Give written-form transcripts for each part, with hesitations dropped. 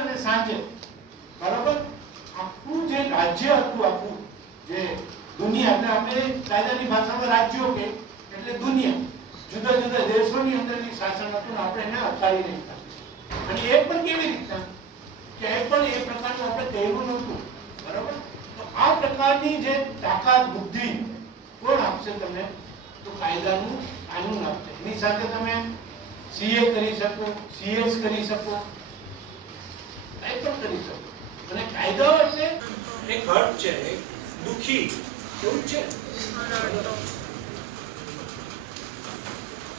અને સાંજે, બરાબર, આખું જે રાજ્ય હતું, આખું જે દુનિયા, એટલે આપણે કાયદાની ભાષામાં રાજ્યો કે એટલે દુનિયા, જુદા જુદા દેશોની અંદરની શાસન હતું ને આપણે એને અકાળી નાખ્યા. અને એ પણ કેવી રીતના કે એ પણ એ પ્રકારનું આપણે કહેવું નહોતું, બરાબર. તો આ પ્રકારની જે તાકાત, બુદ્ધિ કોણ આપશે તમને? તો કાયદાનું કાનૂન આપશે. એની સાથે તમે સીએ કરી શકો, સીએસ કરી શકો, કંઈ પણ કરી શકો. અને કાયદો એટલે એક હર્ટ છે, એક દુખી એવું છે.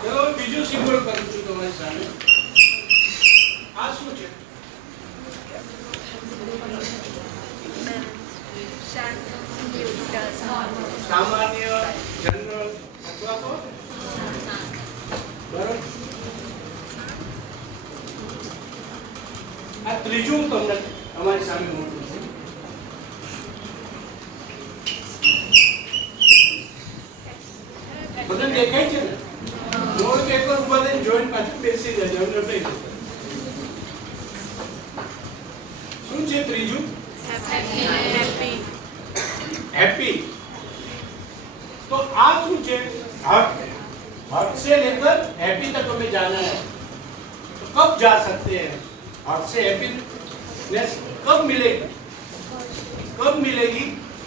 ચલો બીજું સિમ્બોલ કરું છું તમારી સામે. આ શું છે? સામાન્ય, જનરલ અથવા તો બરાબર. આ ત્રીજું તમને અમારી સામે મોટું છે. બધાને દેખાય છે ને? નોટ પેપર ઉપર લઈને જોઈન્ટ પાછું બેસી જજો, એમને થઈ જશે. શું છે ત્રીજું? हैप्पी. तो आज શું છે? हक. हक से लेकर हैप्पी तक हमें जाना है. तो कब जा सकते हैं? हक से हैप्पीनेस कब मिलेगी? कब मिलेगी?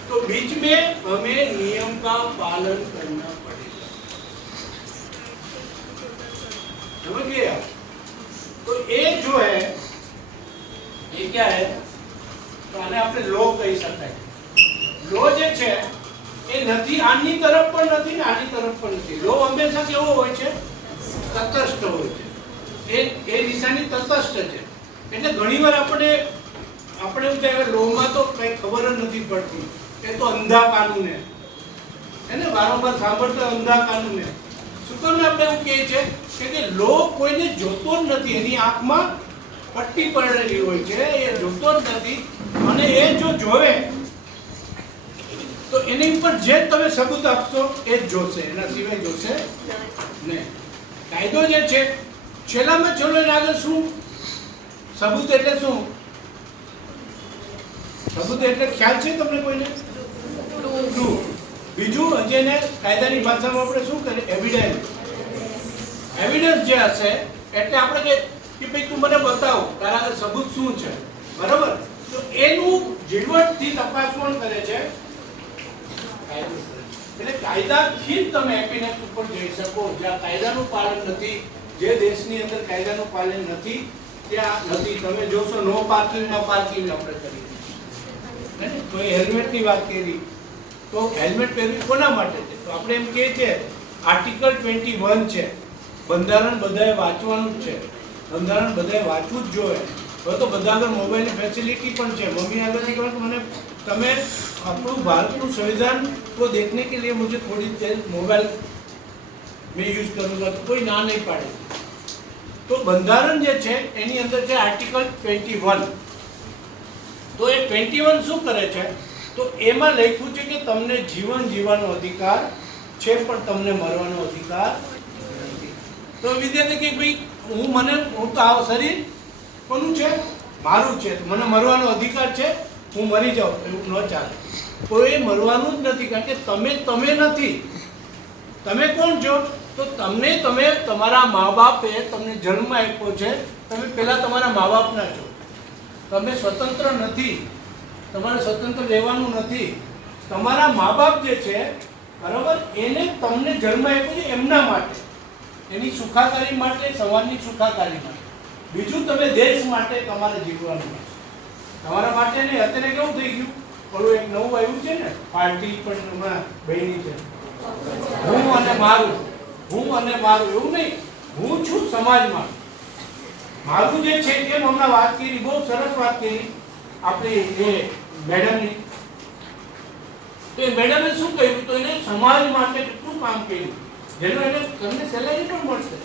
तो बीच में हमें नियम का पालन करना पड़ेगा. समझ गए आप? तो ये जो है ये क्या है? तो आने આપણે લો કહી શકાય. લો જે છે એ નથી આની તરફ પણ નથી ને આની તરફ પણ નથી. લો હંમેશા કેવો હોય છે? તટસ્થ હોય છે. એ દિશાની તટસ્થ છે. એટલે ઘણીવાર આપણે એવું કહેવાય લોમાં તો કંઈ ખબર જ નથી પડતી, એ તો અંધા કાનૂન હે. એને વારંવાર સાંભળતા અંધા કાનૂન હે. શું કામ આપણે એવું કહે છે કે લો કોઈને જોતો જ નથી, એની આંખમાં પટ્ટી પડેલી હોય છે, એ જોતો જ નથી. અને એ જો જોવે તો એની ઉપર જે તમે સબૂત આપશો એ જ જોશે, એના સિવાય જોશે નહીં. કાયદો જે છે છેલ્લામાં છેલ્લો એના આગળ શું સબૂત એટલે શું? સબૂત એટલે ખ્યાલ છે તમને કોઈને? પ્રૂફ. બીજું હજી એને કાયદાની ભાષામાં આપણે શું કરીએ? એવિડન્સ. એવિડન્સ જે હશે એટલે આપણે કે ભાઈ તું મને બતાવ તારા આગળ સબૂત શું છે, બરાબર. તો એનું ઝીણવટથી તપાસ કોણ કરે છે? એટલે કાયદાથી જ તમે હેપીનેસ ઉપર જઈ શકો. જ્યાં કાયદાનું પાલન નથી, જે દેશની અંદર કાયદાનું પાલન નથી ત્યાં નથી. તમે જોશો નો પાર્કિંગમાં પાર્કિંગ આપણે કરી, તો હેલ્મેટની વાત કરી, તો હેલ્મેટ પહેરવી કોના માટે છે? તો આપણે એમ કહે છે આર્ટિકલ 21 છે, બંધારણ બધાએ વાંચવાનું જ છે, બંધારણ બધાએ વાંચવું જ જોઈએ. હવે તો બધા આગળ મોબાઈલની ફેસિલિટી પણ છે. મમ્મી આગળથી કહો મને તમે આપણું ભારતનું संविधान को देखने के लिए मुझे थोड़ी देर मोबाइल में यूज करूंगा, तो कोई ना नहीं पाड़े. तो બંધારણ જે છે એની અંદર છે આર્ટિકલ 21. તો એ 21 શું કરે છે? તો એમાં લખ્યું છે કે તમને જીવન જીવવાનો અધિકાર છે પણ તમને મરવાનો અધિકાર નથી. તો વિદ્યાર્થી કે ભાઈ હું તો આ શરીર કોનું છે? મારું છે. મને મરવાનો અધિકાર છે, હું મરી જાઉં એવું ન ચાલે. કોઈ મરવાનું જ નથી, કારણ કે તમે નથી. તમે કોણ છો? તો તમે તમારા મા બાપે તમને જન્મ આપ્યો છે, તમે પહેલા તમારા મા બાપના છો. તમે સ્વતંત્ર નથી, તમારે સ્વતંત્ર રહેવાનું નથી. તમારા મા બાપ જે છે, બરાબર, એને તમને જન્મ આપ્યો છે એમના માટે, એની સુખાકારી માટે, સમાજની સુખાકારી માટે. બીજું તમે દેશ માટે તમારે જીવવાનું, તમારા માટે નહીં. અત્યારે કેવું થઈ ગયું, પેલું એક નવું આવ્યું છે ને પાર્ટી પણ હમણાં બની છે, હું અને મારું, એવું નહીં. હું છું સમાજમાં, મારું જે છે કેમ હમણાં વાત કરી, બહુ સરસ વાત કરી આપણી એ મેડમની. તો એ મેડમે શું કહ્યું? તો એને સમાજ માટે કેટલું કામ કર્યું, જેનું એને તમને સેલેરી પણ મળશે,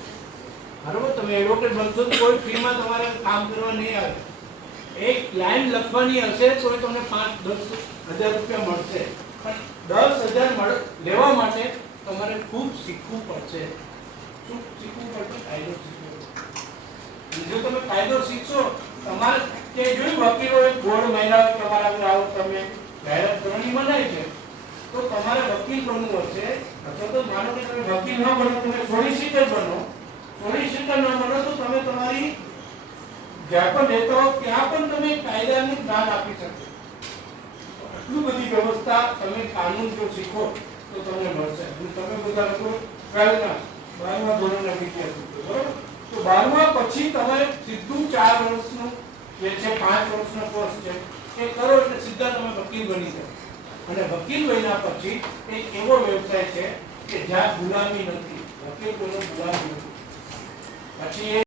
બરાબર. તમે એડવોકેટ બનશો તો કોઈ ફીમાં તમારે કામ કરવા નહીં આવે. એક લાઈન લખવાની હશે તો તમને 5-10 હજાર રૂપિયા મળશે, પણ 10,000 લેવા માટે તમારે ખૂબ શીખવું પડશે. શું શીખવું પડશે? કાયદો શીખવો. જો તમે કાયદો શીખશો, તમારે દોઢ મહિના તમારા આગળ આવો, તમે જાહેરાત કરવાની મનાય છે, તો તમારે વકીલ બનવું હશે, અથવા તો માનો કે તમે વકીલ ન બનો, તમે સોલિસિટર બનો. સોલિસિટર ન બનો તો તમે તમારી જ્યાં પણ રહેતા હો ત્યાં પણ તમે કાયદાનું જ્ઞાન આપી શકો. આટલી બધી વ્યવસ્થા તમે કાનૂન જો શીખો તો તમને મળશે. અને તમે બધા લોકો 12મા ધોરણના વિદ્યાર્થી છો, બરોબર? તો 12મા પછી તમારે સીધું 4 વર્ષનું જે છે 5 વર્ષનો કોર્સ છે એ કરો એટલે સીધા તમે વકીલ બની જાઓ. અને વકીલ બન્યા પછી એક એવો વ્યવસાય છે કે જ્યાં ગુલામી નથી. વકીલ કોઈનો ગુલામ નથી. પછી